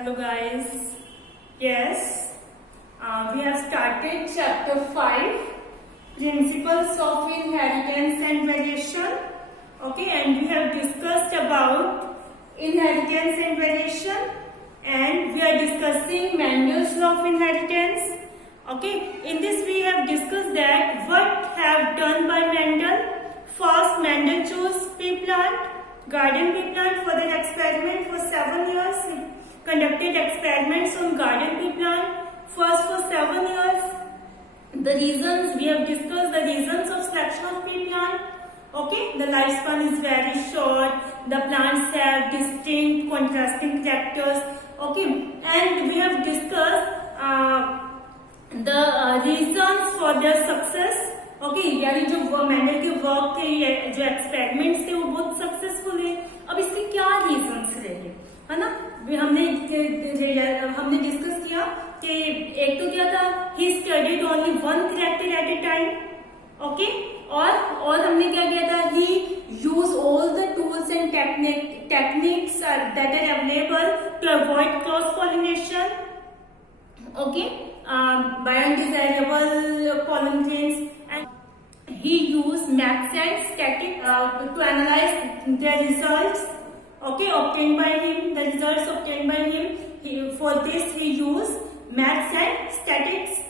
Hello guys. Yes, we have started chapter 5, Principles of Inheritance and Variation. Okay, and we have discussed about inheritance and variation, and we are discussing Mendel's law of inheritance. Okay, in this we have discussed that what have done by Mendel. First, Mendel chose pea plant, garden pea plant for their experiment for 7 years. He conducted experiments on garden pea plant first for 7 years. The reasons we have discussed, the reasons of selection of pea plant. Okay, the lifespan is very short. The plants have distinct contrasting characters. Okay, and we have discussed the reasons for their success. Okay यानी जो Mendel के work थे, जो experiments थे, वो बहुत successful हुए. अब इसके क्या रीजंस रहे, है ना. हमने डिस्कस किया कि एक तो क्या था, he studied only one character at a time. Okay, और हमने क्या किया था, he use all the tools and techniques that are available to avoid cross pollination. Okay, by undesirable pollen grains, and he used maths and statistics to analyze the results, okay, obtained by him, the results obtained by him. For this he used maths and statistics,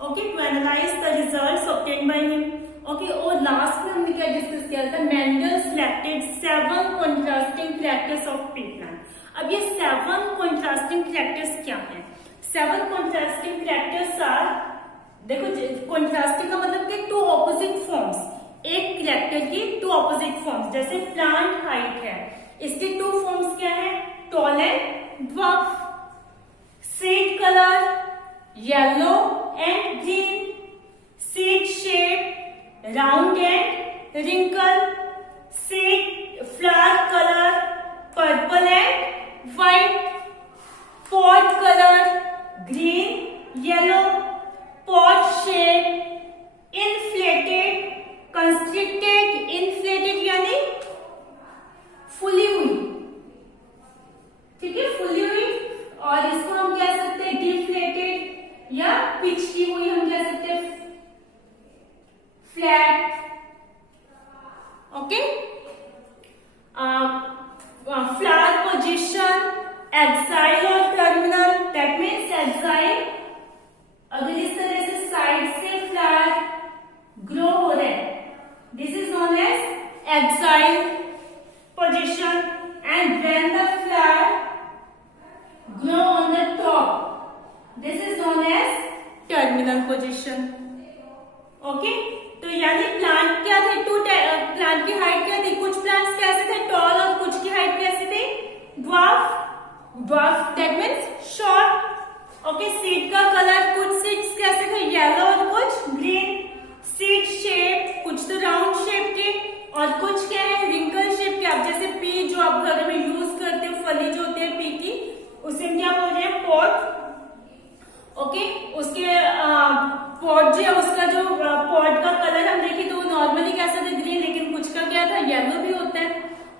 okay, to analyze the results obtained by him. Okay, और last में हमने क्या discuss किया था, Mendel selected 7 contrasting characters of pea plant. अब ये 7 contrasting characters क्या है? 7 contrasting characters are, देखो contrasting का मतलब कि 2 opposite forms, एक character की 2 opposite forms. जैसे plant height है, इसके 2 forms क्या है, tall and dwarf. Seed color yellow and green. Seed shape round and wrinkle. Seed flower color purple and white. Pod color green, yellow. Pod shape inflated, constricted. Inflated यानी fully हुई, ठीक है, fully हुई. और इसको हम कह सकते हैं डिफ्लेटेड, या पिचकी हुई हम कह सकते हैं flat. Okay, flower position axile और टर्मिनल. दैट मीन्स एक्साइल, अगर इस तरह से साइड से फ्लावर ग्रो हो रहे हैं, this is known as axile position. And when the flower grow on the top, this is known as terminal position. Okay, तो यानी प्लांट क्या थे, 2 प्लांट की हाइट क्या थी, कुछ प्लांट्स कैसे थे, टॉल, और कुछ की हाइट कैसे थी, dwarf. Dwarf that means short. Okay, seed का कलर, कुछ सीड्स कैसे थे, येलो और कुछ ग्रीन. सीड शेप, कुछ तो राउंड शेप के और कुछ क्या है, रिंकल शेप के. आप जैसे पी जो आप घर में यूज करते हो, फली जो होती है पी की, उसे क्या बोल रहे हैं, पॉट. ओके, उसके पॉट जो है, उसका जो पॉट का कलर हम देखें तो नॉर्मली कैसा था, ग्रीन, लेकिन कुछ का क्या था, येलो भी होता है.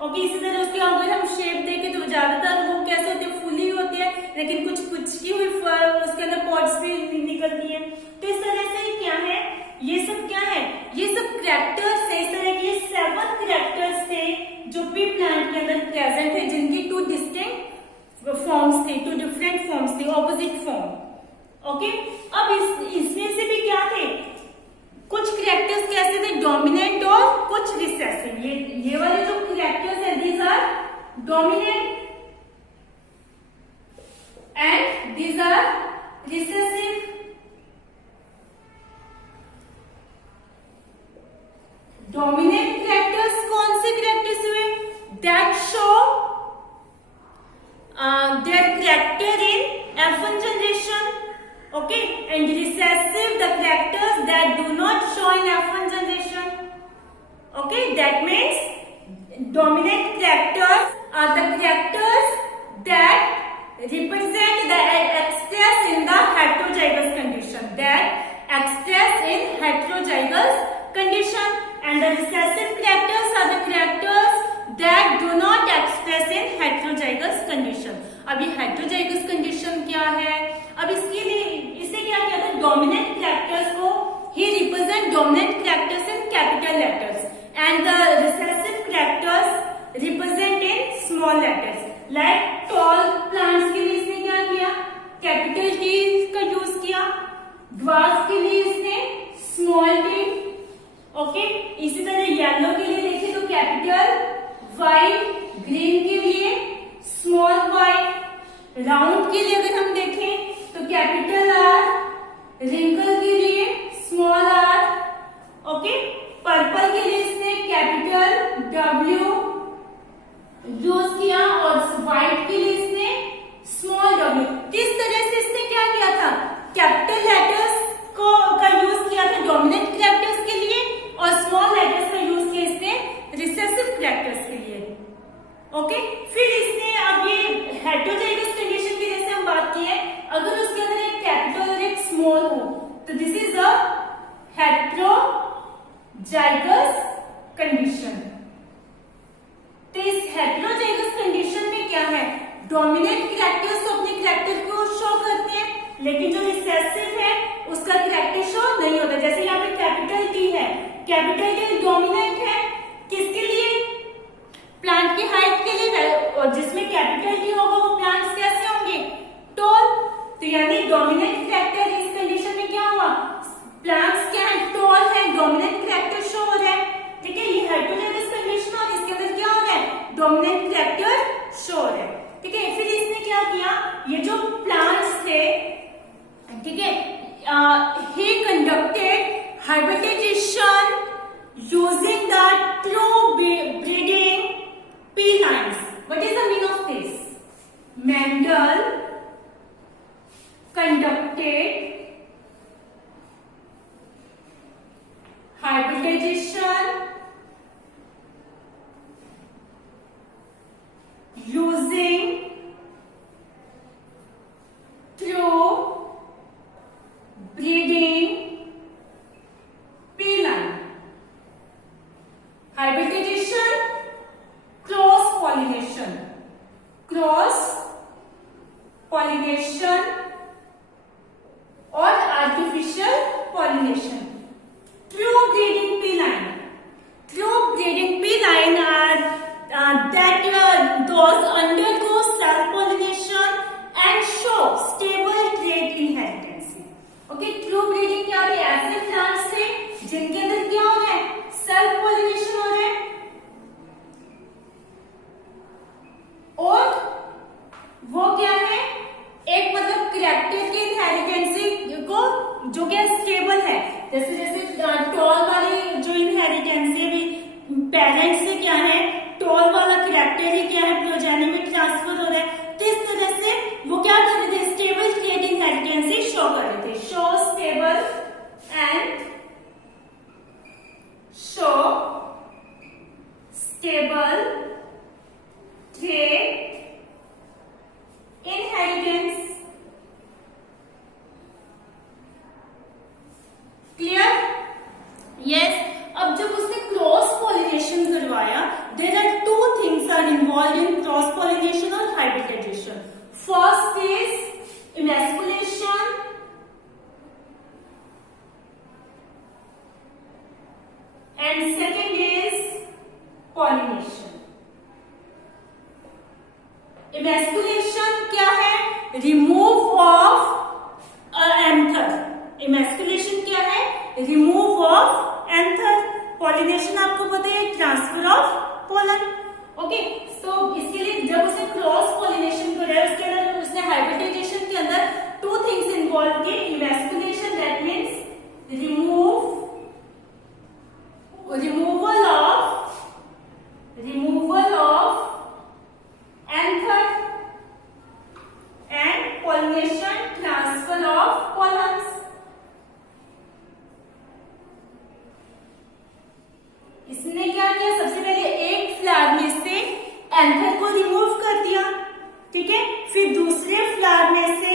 ओके, इसी तरह उसके अगर हम शेप देखें तो ज्यादातर वो कैसे होती है, फुली होती है, लेकिन कुछ की हुई उसके अंदर पॉट्स भी निकलती है. तो इस तरह से क्या है, ये सब क्या है, ये सब कैरेक्टर्स है. इस तरह के 7 कैरेक्टर्स थे जो पी प्लांट के अंदर प्रेजेंट है, जिनकी 2 डिस्टिंक्ट फॉर्म्स थी, 2 डिफरेंट फॉर्म्स थी, ऑपोजिट फॉर्म. ओके, अब इसमें से भी क्या थे, कुछ कैरेक्टर्स कैसे थे, डोमिनेंट और कुछ रिसेसिव. ये वाले जो कैरेक्टर्स है, these are dominant and these are recessive. Dominant characters कौन से कैरेक्टर्स हुए, that show their character in F1 generation. Okay, and recessive, the characters that do not show in F1 generation. Okay, that means dominant characters are the characters that represent the express in the heterozygous condition, that express in heterozygous condition. And the recessive characters are the characters that do not express in heterozygous condition. अब ये heterozygous condition क्या है? अब इसके लिए इसे क्या किया था? Dominant characters को he represent dominant characters in capital letters and the recessive characters represent in small letters. Like tall plants के लिए इसने क्या किया? कैपिटल टी का यूज किया. ड्वार्फ के लिए इसने स्मॉल टी. ओके, इसी तरह येलो के लिए देखें तो कैपिटल वाई, ग्रीन के लिए स्मॉल वाई, राउंड के लिए अगर हम देखें तो कैपिटल आर, रिंकल के लिए स्मॉल आर. ओके, पर्पल के लिए इसने कैपिटल डब्ल्यू यूज किया और व्हाइट के लिए इसने स्मॉल डब्ल्यू. किस तरह से इसने क्या किया था? कैपिटल लेटर्स का यूज किया था डोमिनेंट कैरेक्टर्स के लिए और स्मॉल लेटर्स का यूज किया इसने रिसेसिव कैरेक्टर्स के लिए. ओके, फिर इसने अब ये हेटेरोजाइगस कंडीशन की जैसे हम बात की है, अगर उसके अंदर एक कैपिटल और एक स्मॉल हो तो this is a heterozygous condition. तो इस हेटेरोजाइगस कंडीशन में क्या है? डोमिनेंट कैरेक्टर्स तो अपने कैरेक्टर को शो करते हैं, लेकिन जो रिसेसिव है उसका कैरेक्टर शो नहीं होता. जैसे यहाँ पे कैपिटल टी है, कैपिटल टी डोमिनेंट है किसके लिए? प्लांट की हाइट के लिए, और जिसमें कैपिटल टी होगा वो प्लांट्स कैसे होंगे? टॉल. तो यानी डोमिनेंट कैरेक्टर इस कंडीशन में क्या हुआ? प्लांट्स क्या है? टॉल है, डोमिनेंट कैरेक्टर शो हो रहा है. ठीक है, ये हेटेरोजाइगस कंडीशन और इसके अंदर क्या हो रहा है? डोमिनेंट कैरेक्टर शो हो रहा है. ठीक है, फिर इसने क्या किया? ये जो प्लांट्स थे, ठीक है, he conducted hybridization using the true breeding pea lines. What is the meaning of this? Mendel conducted hybridization using true breeding pea line. Hybridization, cross pollination, और artificial pollination. True breeding pea line. True breeding pea line are that those undergo self-pollination and show stable trait inheritance. Okay, true breeding क्या है? ऐसे plants थे जिनके अंदर क्या हो रहा है? सेल्फ पॉलिनेशन हो रहा है और वो क्या है? एक मतलब कैरेक्टर की इनहेरिटेंस को जो क्या स्टेबल है. जैसे जैसे टॉल वाले जो इनहेरिटेंस है भी पेरेंट्स से क्या है? टॉल वाला कैरेक्टर ही क्या है? प्रोजेनी में ट्रांसफर हो रहा है. तो इस तरह से वो क्या कर रहे थे? स्टेबल ट्रेट इनहेरिटेंस शो कर रहे थे. Show stable and show stable trait inheritance. Clear? Yes. अब जब उसने क्रॉस पॉलिनेशन करवाया, there are two things are involve in cross pollination और hybridisation. First is emasculation and second is pollination. Emasculation क्या है? Remove of anther. इमैस्कुलेशन क्या है? Remove of anther. Pollination आपको पता है ट्रांसफर ऑफ पोलन. ओके, तो इसके लिए जब उसने क्रॉस पॉलिनेशन कराया उसके अंदर उसने हाइब्रिडाइजेशन के अंदर टू थिंग्स इन्वॉल्व किए. Emasculation that means removal of anther and pollination transfer of pollens. इसने क्या किया? सबसे पहले एक फ्लावर में से एंथर को रिमूव कर दिया. ठीक है, फिर दूसरे फ्लावर में से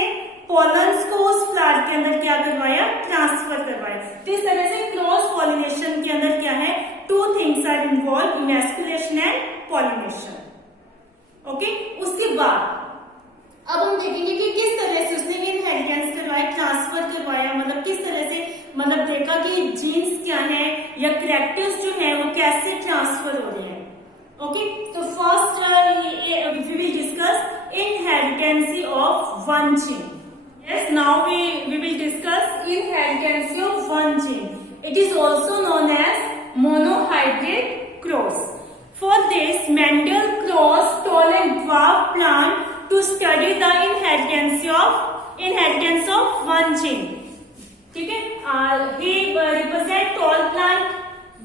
पोलन्स को उस फ्लावर के अंदर क्या करवाया? ट्रांसफर करवाया. तो इस तरह से क्रॉस पॉलिनेशन के अंदर क्या है? Two things things are involved in emasculation and pollination. Okay, उसके बाद अब हम देखेंगे कि किस तरह से उसने इनहेरिटेंस करवाया, ट्रांसफर करवाया, मतलब किस तरह से, मतलब देखा कि जीन्स क्या है या कैरेक्टर्स जो है वो कैसे ट्रांसफर हो रहे हैं. ओके, तो first we will discuss inheritance of one gene. Yes, now we will discuss inheritance of one gene. It is also known as monohybrid cross. For this, Mendel crossed tall and dwarf plant to study the inheritance of one gene. ठीक है, he represent tall plant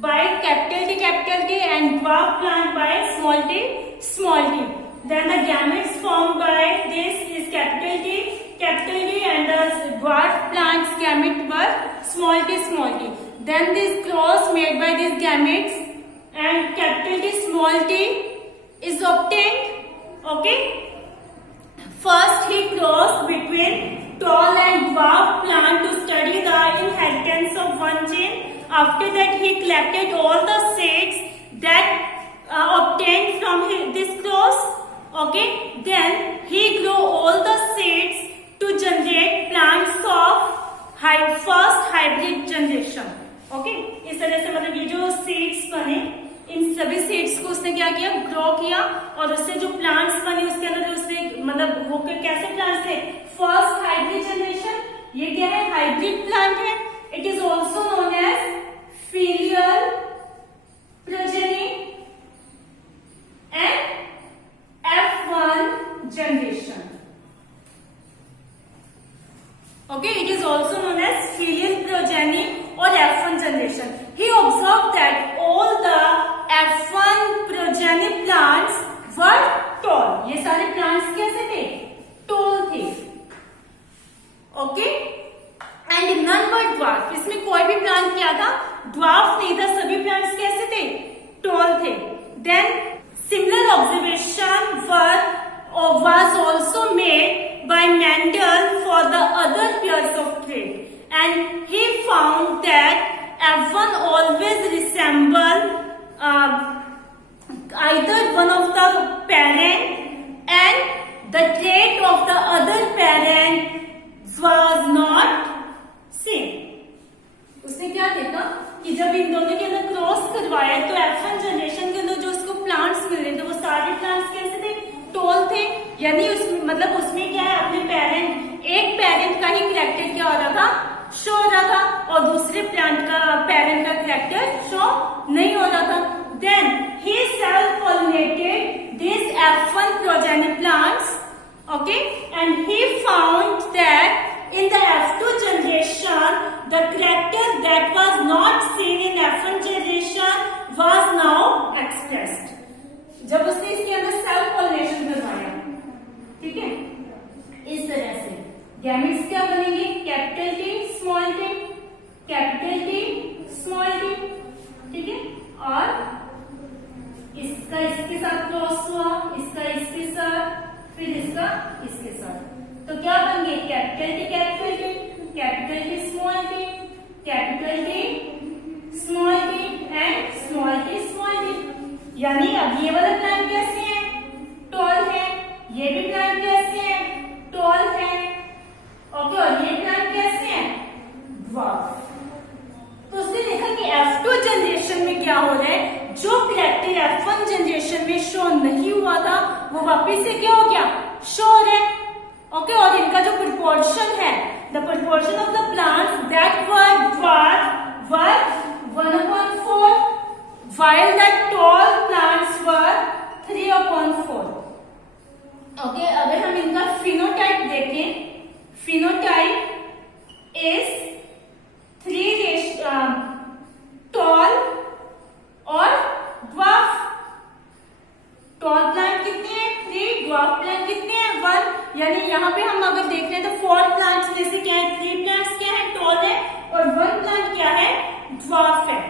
by capital T and dwarf plant by small t. Then the gametes formed by this is capital T and the dwarf plant's gamete were small t. Then this cross made by these gametes and capital T small t is obtained. Okay, first he crossed between tall and dwarf plant to study the inheritance of one gene. After that he collected all the seeds that obtained from this cross. Okay, then he grew all the seeds to generate plants of first hybrid generation. Okay, इस तरह से मतलब ये जो seeds बने, इन सभी seeds को उसने क्या किया, ग्रो किया, और उससे जो प्लांट्स बने उसके अंदर उसने मतलब वो कैसे प्लांट्स थे, फर्स्ट हाइब्रिड जनरेशन. ये क्या है, हाइब्रिड प्लांट है. It is also known as filial progeny and F1 generation. Okay, it is also known as filial progeny or F1 generation. He observed that all the F1 progeny plants were tall. ये सारे plants कैसे थे, tall थे. Okay, and none were dwarf. इसमें कोई भी plant क्या था, dwarf नहीं था. सभी plants कैसे थे, tall थे. Then similar observation was also made by Mendel for the other pairs of traits, and he found that F1 always resemble either one of the parent, and the trait of the other parent was not same. उसने क्या देखा कि जब इन दोनों के अंदर cross करवाया तो F1 जनरेशन के अंदर जो उसको प्लांट्स मिल रहे थे वो सारे प्लांट्स कैसे थे, टॉल थे. यानी मतलब उसमें क्या है, अपने पेरेंट, एक पेरेंट का ही कैरेक्टर क्या हो रहा था, शो हो रहा था, और दूसरे प्लांट का पेरेंट का कैरेक्टर शो नहीं हो रहा था. Then he self pollinated this F1 progeny plants. Okay, and he found that in the F2 generation, the character that was not seen in F1 generation was now expressed. जब उसने इसके अंदर self pollination करवाया, ठीक है, इस तरह से गैमेट्स क्या बनेंगे, capital T small T, capital T small T. ठीक है, और इसका इसके साथ क्रॉस हुआ, इसका इसके साथ, फिर इसका इसके साथ, तो क्या बन गए, capital T capital T, capital T small T, capital T small T and small T small T. यानी अब ये वाला प्लांट कैसे है, टॉल है, ये भी प्लांट कैसे है, टॉल है. ओके, और ये प्लांट कैसे है, ड्वार्फ. तो उसने देखा कि F2 जनरेशन में क्या हो रहा है, जो कैरेक्टर F1 जनरेशन में शो नहीं हुआ था वो वापिस से क्या हो गया, शो हो रहा है. ओके, और इनका जो प्रोपोर्शन है, the proportion of the plants that were dwarf were 1/4, while the tall plants were 3/4. Okay, अगर हम इनका फिनोटाइप देखें, फिनोटाइप इज 3 टॉल और ड्वार्फ. टॉल प्लांट कितने हैं, 3, ड्वार्फ प्लांट कितने हैं, 1. यानी यहाँ पे हम अगर देख रहे हैं तो 4 प्लांट्स में से क्या है, 3 प्लांट्स क्या है, टॉल है, और 1 प्लांट क्या है, ड्वार्फ है.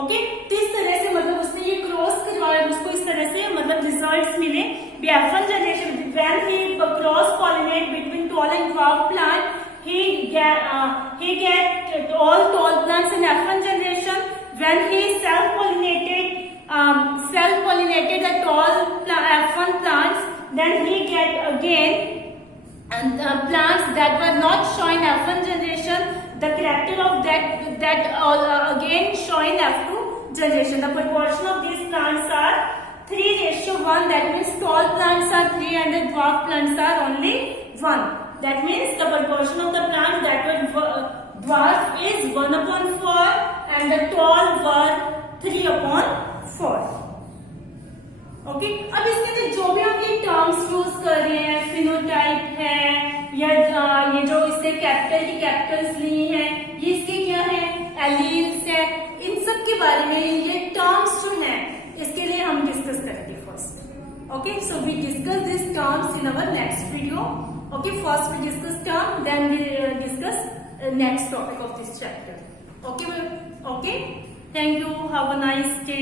ओके, तो इस तरह से मतलब उसने ये क्रॉस करवाया, उसको इस तरह से मतलब रिजल्ट्स मिले. F1 generation, when he cross pollinate between tall and dwarf plant, he get all tall plants in F1 generation, when he self-pollinated the tall F1 plants, then he get again and plants that were not showing F1 generation, the character of that again showing F2 generation. The proportion of these plants are 3:1. That means tall plants are 3 and the dwarf plants are only 1. That means the proportion of the plants that were dwarf is 1/4 and the tall were 3/4. Okay, अब इसके अंदर जो भी हम ये terms use कर रहे हैं, फिनोटाइप है या ये जो इससे कैपिटल्स लिए हैं, ये इसके क्या है, एलील्स है, इन सब के बारे में ये टर्म्स जो है इसके लिए हम डिस्कस करेंगे first. Okay, so we discuss this terms in our next video. Okay, first we discuss term, then we discuss next topic of this chapter. Okay, thank you, have a nice day.